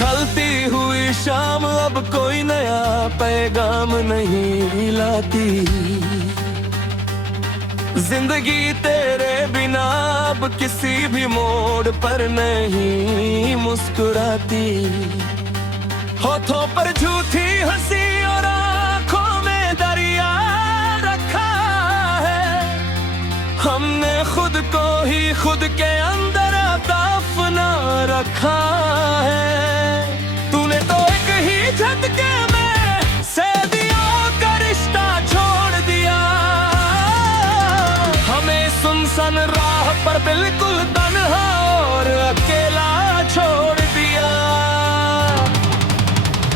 ढलती हुई शाम अब कोई नया पैगाम नहीं लाती। जिंदगी तेरे बिना अब किसी भी मोड़ पर नहीं मुस्कुराती। होठों पर झूठी हंसी और आंखों में दरिया रखा है। हमने खुद को ही खुद के अंदर दफना रखा है। तूने तो एक ही झटके में सदियों का रिश्ता छोड़ दिया। हमें सुनसान राह पर बिल्कुल तन्हा और अकेला छोड़ दिया।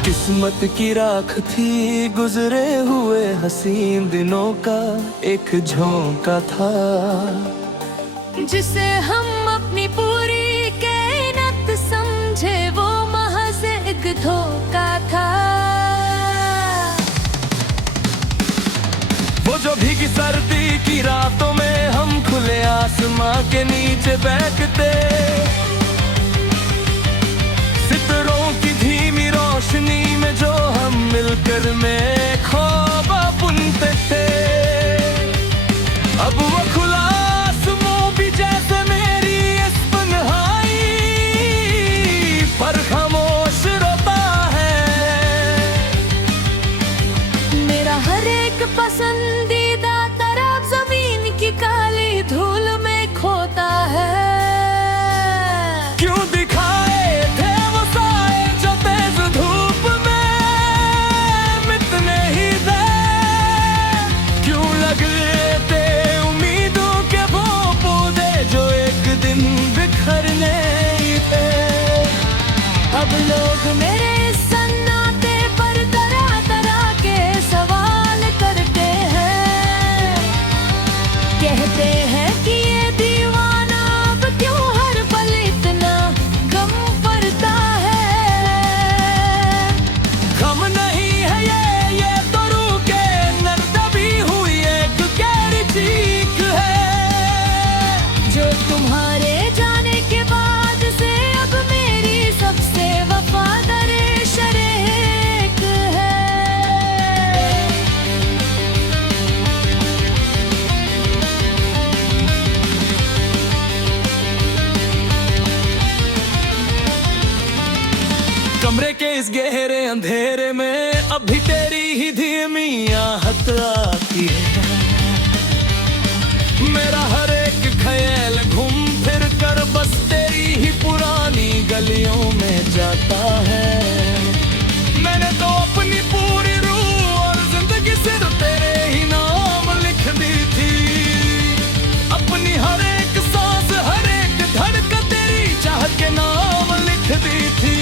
किस्मत की राख थी गुजरे हुए हसीन दिनों का एक झोंका था, जिसे हम अपनी पूरी कायनात समझे वो महज एक धोखा था। वो जो भीगी सर्दी की रातों में हम खुले आसमां के नीचे बैठते, सितारों की धीमी रोशनी में जो हम मिलकर में ख्वाब बुनते थे। अब वो खुला आसमां भी जैसे मेरी इस तन्हाई पर खामोश रोता है। मेरा हर एक पसंदीदा तरफ जमीन की काली धूल में खोता है। क्यों दिखाए थे वो साए जो तेज धूप में मिटने ही दे। क्यों लगते उम्मीदों के वो पौधे जो एक दिन बिखरने ही थे। अब लोग मेरे इस सन्नाटे पर तरह तरह के सवाल करते हैं। कहते हैं कि ये दीवाना अब क्यों हर पल इतना गम करता है। गम नहीं है ये तो रूह के अंदर दबी हुई एक गहरी चीख है, जो तुम्हारे जाने के बाद से अब मेरी सबसे वफादार शरीक है। कमरे के इस गहरे अंधेरे में अभी तेरी ही धीमी आहट आती है। मेरा हर एक ख्याल घूम फिर कर बस तेरी ही पुरानी गलियों में जाता है। मैंने तो अपनी पूरी रूह और जिंदगी सिर्फ तेरे ही नाम लिख दी थी। अपनी हर एक सांस हर एक धड़कन तेरी चाहत के नाम लिख दी थी।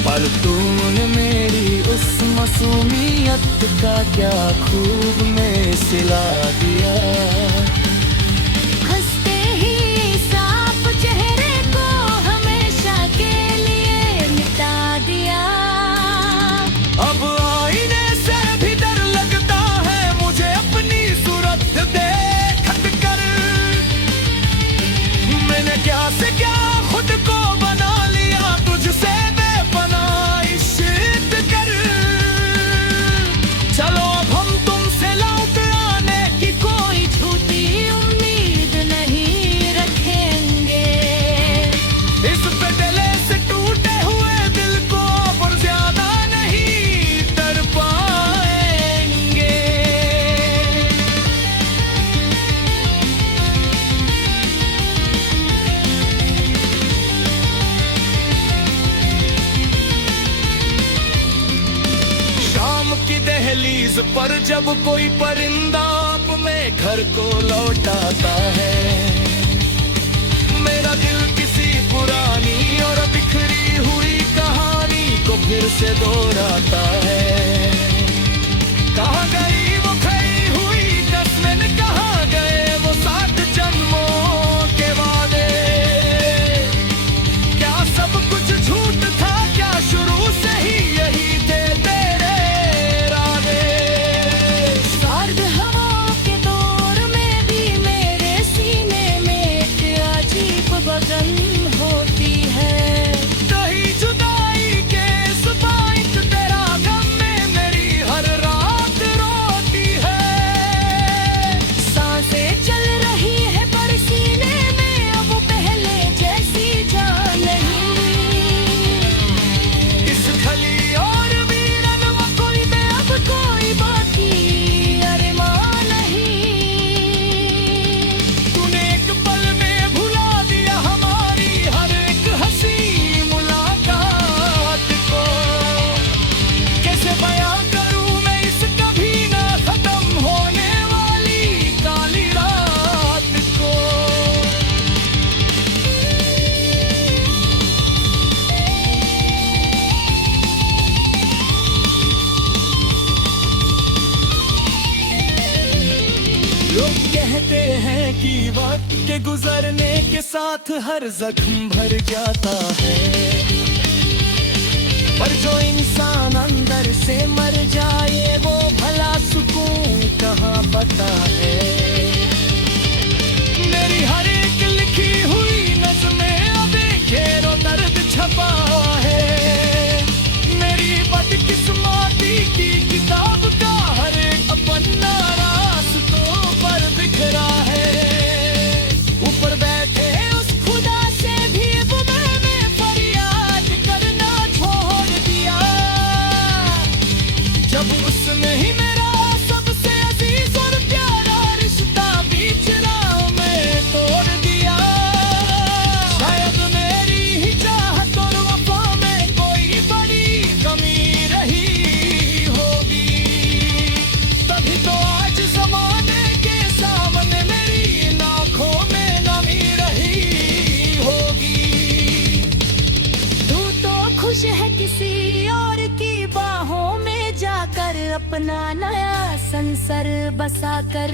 पर तूने मेरी उस मासूमियत का क्या खूब में सिला दिया। हंसते ही साफ चेहरे को हमेशा के लिए मिटा दिया। अब आईने से भी डर लगता है मुझे अपनी सूरत देख कर। मैंने क्या से क्या खुद को बना लिया तुझसे बेपनाह इश्क कर। चलो अब हम तुमसे लौट आने की कोई झूठी उम्मीद नहीं रखेंगे। इस बदले से टूटे हुए दिल को पर ज्यादा नहीं कर पाएंगे। शाम की दहलीज पर जब कोई परिंदा अपने घर को लौटाता है, मेरा से दोहराता है। कहाँ गई वो खोई हुई कसमें, कहाँ गए वो 7 जन्मों के वादे। क्या सब कुछ झूठ था, क्या शुरू से ही यही थे तेरे इरादे। सर्द हवाओं के दौर में भी मेरे सीने में एक अजीब बगन होती है। कहीं जुदाई के सुबाइक तेरा गम में मेरी हर रात रोती है। सांसें चल रही है पर सीने में अब पहले जैसी जान नहीं। इस खली और वीरन में कोई में अब कोई बाकी अरमान नहीं। तूने एक पल में भुला दिया हमारी हर एक हंसी मुलाकात को। कैसे बयां करूं मैं इस कभी ना खत्म होने वाली काली रात को। लोग कहते हैं कि वक्त के गुजरने के साथ हर जख्म भर जाता है, पर जो इंसान अंदर से मर जाए वो भला सुकून कहाँ पता है। मेरी हर एक लिखी हुई नज़्में अब घेरो दर्द छपा है। मेरी बदकिस्मती की किताब का हर एक पन्ना रास्तों पर बिखरा है। ऊपर बैठे उस खुदा से भी वो मैंने फरियाद करना छोड़ दिया, जब उसने ही मेरा सबसे अजीज और प्यारा रिश्ता बीच राह में तोड़ दिया। शायद मेरी ही चाहत और वफा में कोई बड़ी कमी रही होगी, तभी तो आज ज़माने के सामने मेरी इन आँखों में नमी रही होगी। तू तो खुश है किसी और की बाहों में जाकर, अपना नया संसार बसाकर।